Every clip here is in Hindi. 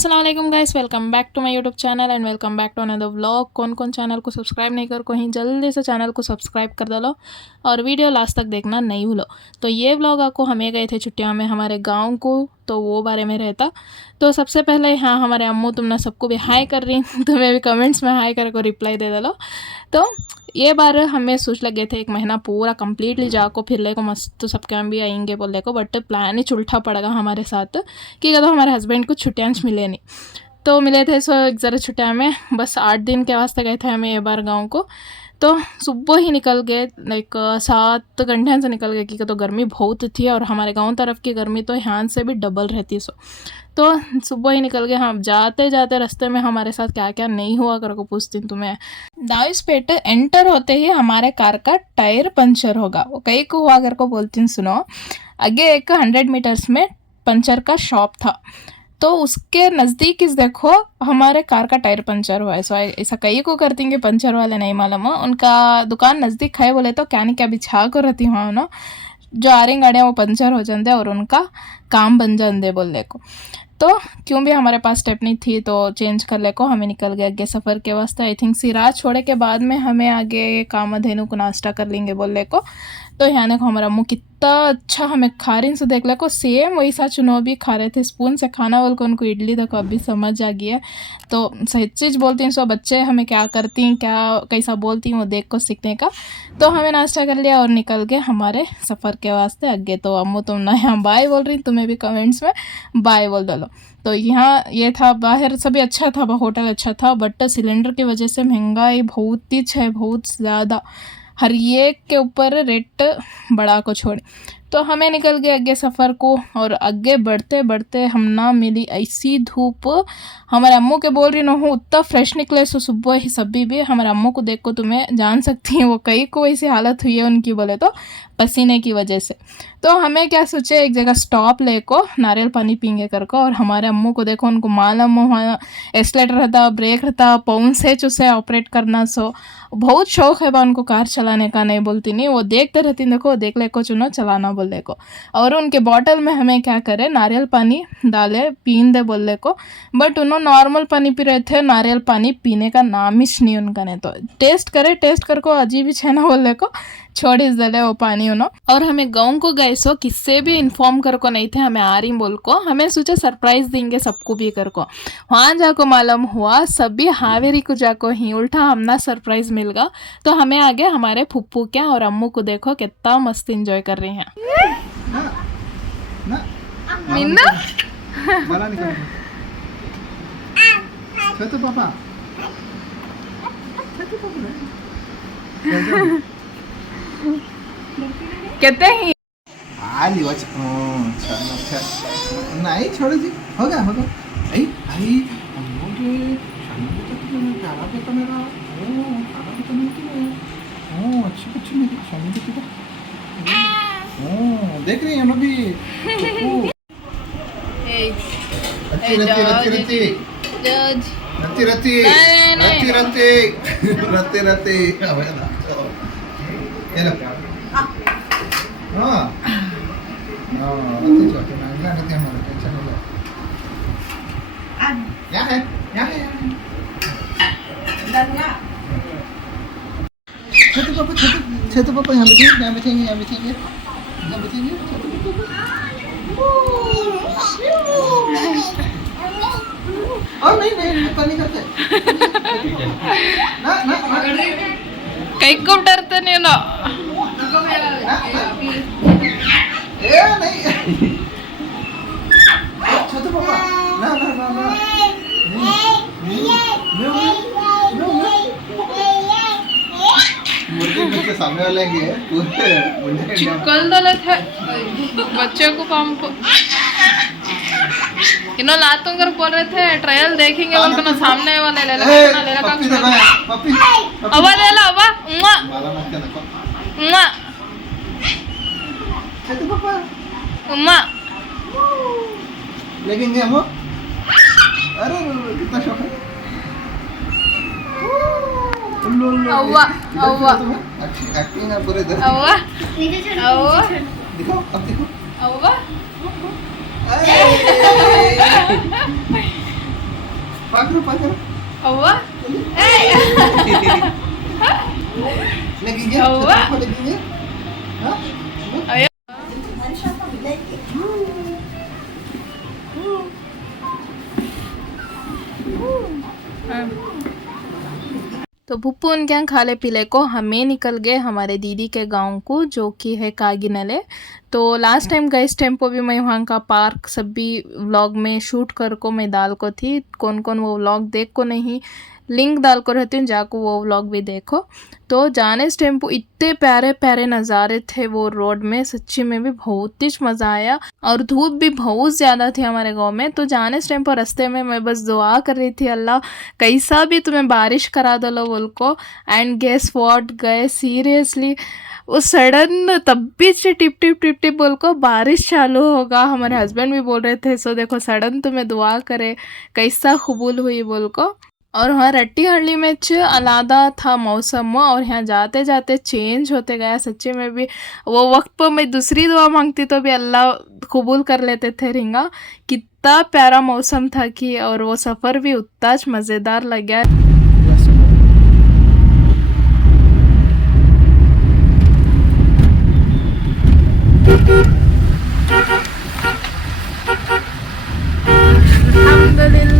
अस्सलाम वालेकुम guys, welcome back to my YouTube channel and welcome back to another vlog. कौन कौन चैनल को सब्सक्राइब नहीं कर कहीं जल्दी से चैनल को सब्सक्राइब कर डालो और वीडियो लास्ट तक देखना नहीं भूलो। तो ये व्लॉग आपको हमें गए थे छुट्टियों में हमारे गांव को, तो वो बारे में रहता। तो सबसे पहले हाँ हमारे अम्मू तुमने सबको भी हाई कर रही तुम्हें भी कमेंट्स में हाई कर को रिप्लाई दे डालो। तो ये बार हमें सोच लगे थे 1 महीना पूरा कम्प्लीटली जाको फिर ले को मस्त तो सबके हम भी आएंगे बोले को, बट प्लान ही उल्टा पड़ेगा हमारे साथ कि तो हमारे हस्बैंड को छुट्टियाँ मिले नहीं। तो मिले थे सो एक ज़रा छुट्टियाँ में बस 8 दिन के वास्ते गए थे हमें ये बार गाँव को। तो सुबह ही निकल गए, लाइक 7 घंटे से निकल गए क्योंकि तो गर्मी बहुत थी और हमारे गांव तरफ की गर्मी तो यहाँ से भी डबल रहती है। तो सुबह ही निकल गए। हम जाते जाते रास्ते में हमारे साथ क्या क्या नहीं हुआ कर को पूछती हूँ तुम्हें। दाविसपेट एंटर होते ही हमारे कार का टायर पंचर होगा। वो कई को हुआ कर को बोलती हूँ सुनो। आगे एक 100 मीटर्स में पंचर का शॉप था, तो उसके नज़दीक इस देखो हमारे कार का टायर पंचर हुआ है। सो ऐसा कई को करती हैं कि पंचर वाले नहीं मालूम है, उनका दुकान नज़दीक है बोले तो क्या नहीं क्या बिछा कर रहती हूँ ना, जो आ रही गाड़ियाँ वो पंचर हो जाते और उनका काम बन जाते बोलने को। तो क्यों भी हमारे पास स्टेप नहीं थी तो चेंज कर ले को हमें निकल गए आगे सफ़र के वास्ते। आई थिंक सिराज छोड़े के बाद में हमें आगे कामधेनु को नाश्ता कर लेंगे बोलने को। तो यहाँ देखो हमारा मुँह कितना अच्छा हमें खा रही से देख ले को, सेम वैसा चुनाव भी खा रहे थे स्पून से खाना बोल को। उनको इडली देखो अभी समझ आ गई है। तो सही चीज़ बोलती हैं सो बच्चे हमें क्या करती हैं क्या कैसा बोलती हैं वो देख को सीखने का। तो हमें नाश्ता कर लिया और निकल गए हमारे सफ़र के वास्ते आगे। तो अम्मू तुम ना यहाँ बाय बोल रही, तुम्हें भी कमेंट्स में बाय बोल दो। तो यहाँ ये था, बाहर सभी अच्छा था, होटल अच्छा था, बट सिलेंडर की वजह से महंगाई बहुत ही है, बहुत ज़्यादा। हर एक के ऊपर रेट बढ़ा को छोड़। तो हमें निकल गए आगे सफ़र को और आगे बढ़ते बढ़ते हम ना मिली ऐसी धूप। हमारे अम्मू के बोल रही ना हूँ उतना फ्रेश निकले सो सुबह ही सभी भी हमारे अम्मू को देख को तुम्हें जान सकती हैं वो कई को ऐसी हालत हुई है उनकी बोले तो पसीने की वजह से। तो हमें क्या सोचे एक जगह स्टॉप ले को नारियल पानी पीएंगे कर को। और हमारे अम्मू को देखो उनको मालूम वहाँ एक्सलेटर रहता, ब्रेक रहता, पाउन से उसे ऑपरेट करना। सो बहुत शौक है बा उनको कार चलाने का, नहीं बोलती नहीं, वो देखते रहती देखो देख ले को चुनो चलाना बोलने को। और उनके बॉटल में हमें क्या करे नारियल पानी डाले पीन दे बोलने को, बट उन्होंने नॉर्मल पानी पी रहे थे, नारियल पानी पीने का नाम ही नहीं उनका। ने तो टेस्ट कर को अजीब ही छे ना बोलने को, छोड़ ही दले वो पानी उन्होंने। और हमें गाँव को गए सो किससे भी इन्फॉर्म कर को नहीं थे हमें आ रही बोल को। हमें सोचा सरप्राइज देंगे सबको भी कर को। वहाँ जाको मालूम हुआ सभी हावेरी को जाको ही उल्टा हमना सरप्राइज मिल गया। तो हमें आगे हमारे फुप्पू क्या और अम्मू को देखो कितना मस्त एंजॉय कर रही हैं। मिन्ना पापा कहते हैं नहीं छोड़ो जी, होगा आई आई हम लोग प्यारा बेटा मेरा। प्यारा बेटा मेरा अच्छी मेरी शामी बेटी का देख रही है हम भी। रत्ती छोटू पापा यहाँ बैठेंगे और नहीं पानी करते कई को डरते नहीं ना। नहीं छोटू पापा ना मुर्गे सामने वाले चिकल दलत है बच्चे को काम को इन्हों लातों कर बोल रहे थे ट्रायल देखेंगे बोल को ना सामने वाले ले ला पप्पी अवा ले ला अवा उम्मा उम्मा छोटू पापा उम्मा लेकिन हम अरे कितना शौक है। अव्वा अव्वा एक्टिंग है पूरे इधर। अव्वा अव्वा दिखाओ अब दिखाओ अव्वा पाकरो अव्वा लगेंगे अव्वा। लगेंगे हाँ अयो तो पुप्पू उनके यहाँ खाले पीले को हमें निकल गए हमारे दीदी के गांव को, जो कि है कागिनले। तो लास्ट टाइम गए इस टेम्पो भी मैं वहाँ का पार्क सब भी व्लॉग में शूट कर को मैं डाल को थी। कौन कौन वो व्लॉग देख को नहीं, लिंक डाल को रहती हूँ, जाको वो व्लॉग भी देखो। तो जाने इस टेम्पो इतने प्यारे प्यारे नज़ारे थे वो रोड में, सच्ची में भी बहुत ही मज़ा आया। और धूप भी बहुत ज़्यादा थी हमारे गांव में। तो जाने इस टेम्पो रास्ते में मैं बस दुआ कर रही थी, अल्लाह कैसा भी तुम्हें बारिश करा दो लो बोल को। एंड गेस व्हाट, गए सीरियसली वो सडन तब भी से टिप टिप टिप टिप बोल को बारिश चालू होगा। हमारे हस्बैंड भी बोल रहे थे सो देखो सडन तुम्हें दुआ करे कैसा कबूल हुई बोल को। और वहाँ रट्टीहಳ್ಳಿ में अलादा था मौसम, और यहाँ जाते जाते चेंज होते गया। सच्ची में भी वो वक्त पर मैं दूसरी दुआ मांगती तो भी अल्लाह कबूल कर लेते थे। रिंगा कितना प्यारा मौसम था कि, और वो सफ़र भी उतना मज़ेदार लग गया। अल्हम्दुलिल्लाह।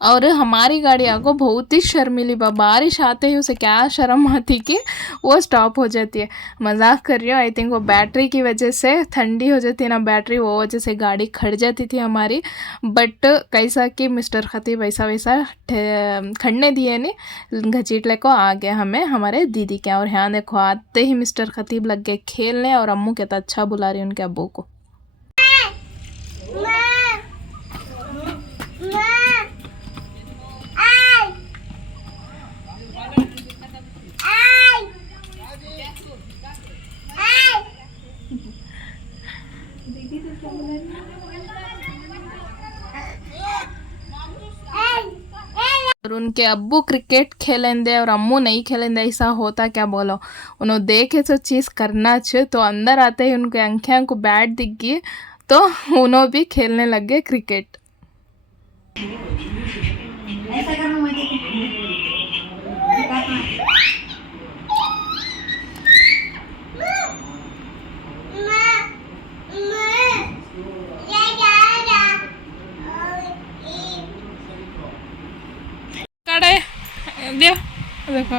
और हमारी गाड़ी आगो बहुत ही शर्मीली बारिश आते ही उसे क्या शर्म आती कि वो स्टॉप हो जाती है। मजाक कर रही हूँ, आई थिंक वो बैटरी की वजह से ठंडी हो जाती है ना बैटरी, वो वजह से गाड़ी खड़ जाती थी हमारी। बट कैसा कि मिस्टर खतीब वैसा वैसा खड़ने दिए नहीं, घसीटले को आ गया हमें हमारे दीदी के। और यहाँ देखो आते ही मिस्टर खतीब लग गए खेलने, और अम्मू कहता अच्छा बुला रही उनके अब्बू को। और उनके अब्बू क्रिकेट खेलेंदे और अम्मू नहीं खेलेंदे, ऐसा होता क्या बोलो। उन्होंने देखे तो चीज़ करना छ, तो अंदर आते ही उनके आंखें को बैट दिख गई, तो उन्होंने भी खेलने लग गए क्रिकेट। देखो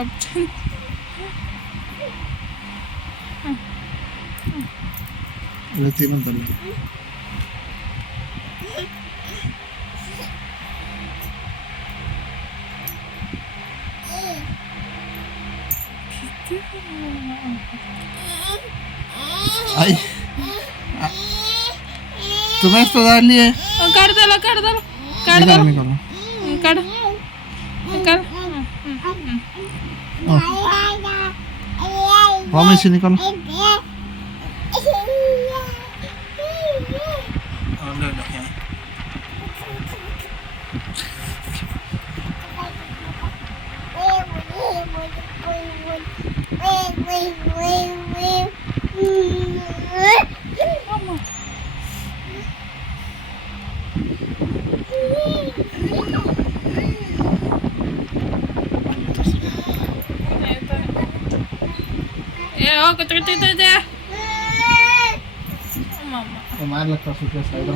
आई तुम्हें तो डाल लिए कर दो कर दो कर दो कर कर में से निकलो। मार लगता सुखे साइड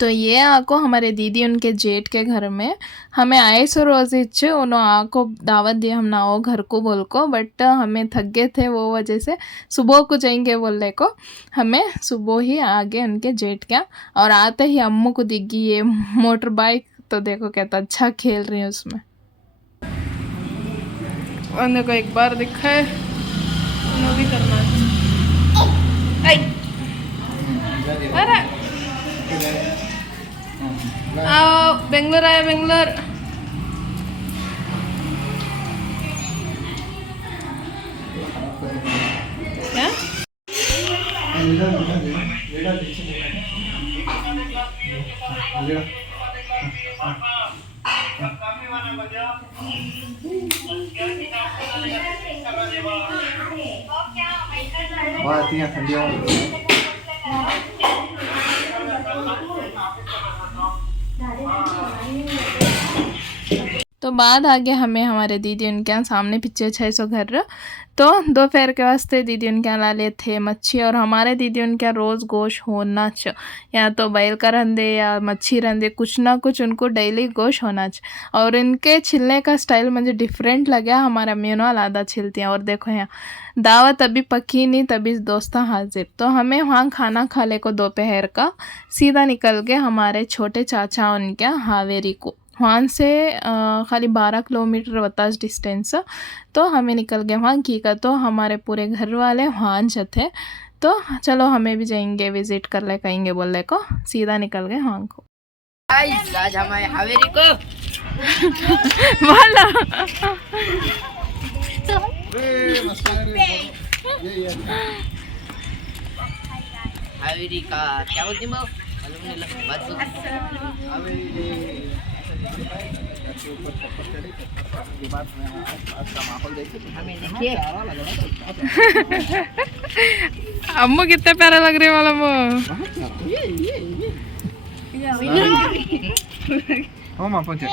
तो ये आको हमारे दीदी उनके जेठ के घर में हमें आए सो रोज उन्होंने आको दावत दिया हम ना आओ घर को बोल को, बट हमें थक गए थे वो वजह से सुबह को जाएंगे बोलने को हमें सुबह ही आ गए उनके जेठ क्या। और आते ही अम्मू को दिख गई ये मोटर बाइक, तो देखो कहता अच्छा खेल रही है उसमें। और देखो एक बार दिखा है भी करना अरे आओ बेंगलोर आया बेंगलोर। क्या बहुत आती हैं ठंडियों में। तो बाद आ गया हमें हमारे दीदी उनके यहाँ सामने पीछे 600 घर। तो दोपहर के वास्ते दीदी उनके यहाँ ला लिए थे मच्छी, और हमारे दीदी उनके यहाँ रोज़ गोश्त होना च, या तो बैल का रंधे या मच्छी रंधे, कुछ ना कुछ उनको डेली गोश्त होना च। और इनके छिलने का स्टाइल मुझे डिफरेंट लगा, हमारा मीनू आलादा छिलती हैं। और देखो यहाँ दावत अभी पकी नहीं, तभी दोस्ता हाजिर। तो हमें वहाँ खाना खा ले को दोपहर का सीधा निकल गए हमारे छोटे चाचा उनके हावेरी को। वहाँ से खाली 12 किलोमीटर बतास डिस्टेंस। तो हमें निकल गए वहाँ की का। तो हमारे पूरे घर वाले वहाँ थे, तो चलो हमें भी जाएंगे विज़िट कर ले कहेंगे बोलने को, सीधा निकल गए वहाँ को। आज हमारे हावेरी को बोला हावेरी का क्या बोलते हैं मालूम नहीं बात हमें देखिए अम्मू कितने प्यारे लग रहे वाला वो। हम आप पहुंचे।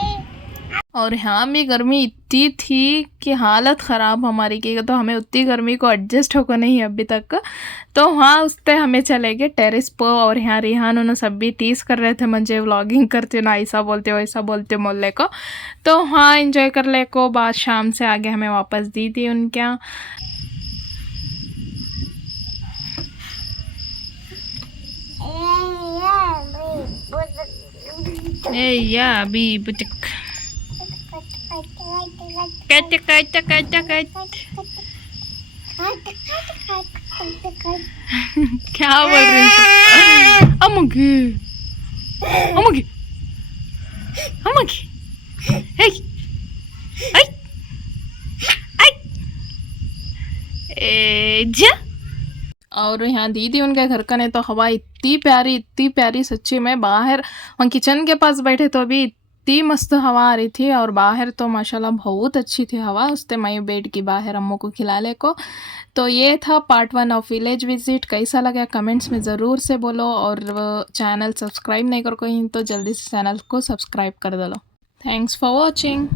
और यहाँ भी गर्मी इतनी थी कि हालत ख़राब हमारी की, तो हमें उतनी गर्मी को एडजस्ट होकर नहीं अभी तक। तो वहाँ उसते हमें चले गए टेरेस पर, और यहाँ रिहान उन्होंने सब भी टीज़ कर रहे थे मुझे व्लॉगिंग करते ना, ऐसा बोलते हो ऐसा बोलते मोल्ले को। तो वहाँ इंजॉय कर ले को बाद शाम से आगे हमें वापस दी थी उनके यहाँ। ए या अभी बुचक कट कट कट कट क्या बोल रही है? अमुगी अमुगी अमुगी हे हे ए जा। और यहाँ दीदी उनके घर का ने तो हवा इतनी प्यारी सच्ची में। बाहर वहाँ किचन के पास बैठे तो अभी इतनी मस्त हवा आ रही थी, और बाहर तो माशाल्लाह बहुत अच्छी थी हवा। उससे मैं बैठ की बाहर अम्मू को खिलाने को। तो ये था पार्ट 1 ऑफ विलेज विजिट। कैसा लगा कमेंट्स में ज़रूर से बोलो, और चैनल सब्सक्राइब नहीं कर कोई तो जल्दी से चैनल को सब्सक्राइब कर दो। Thanks for watching.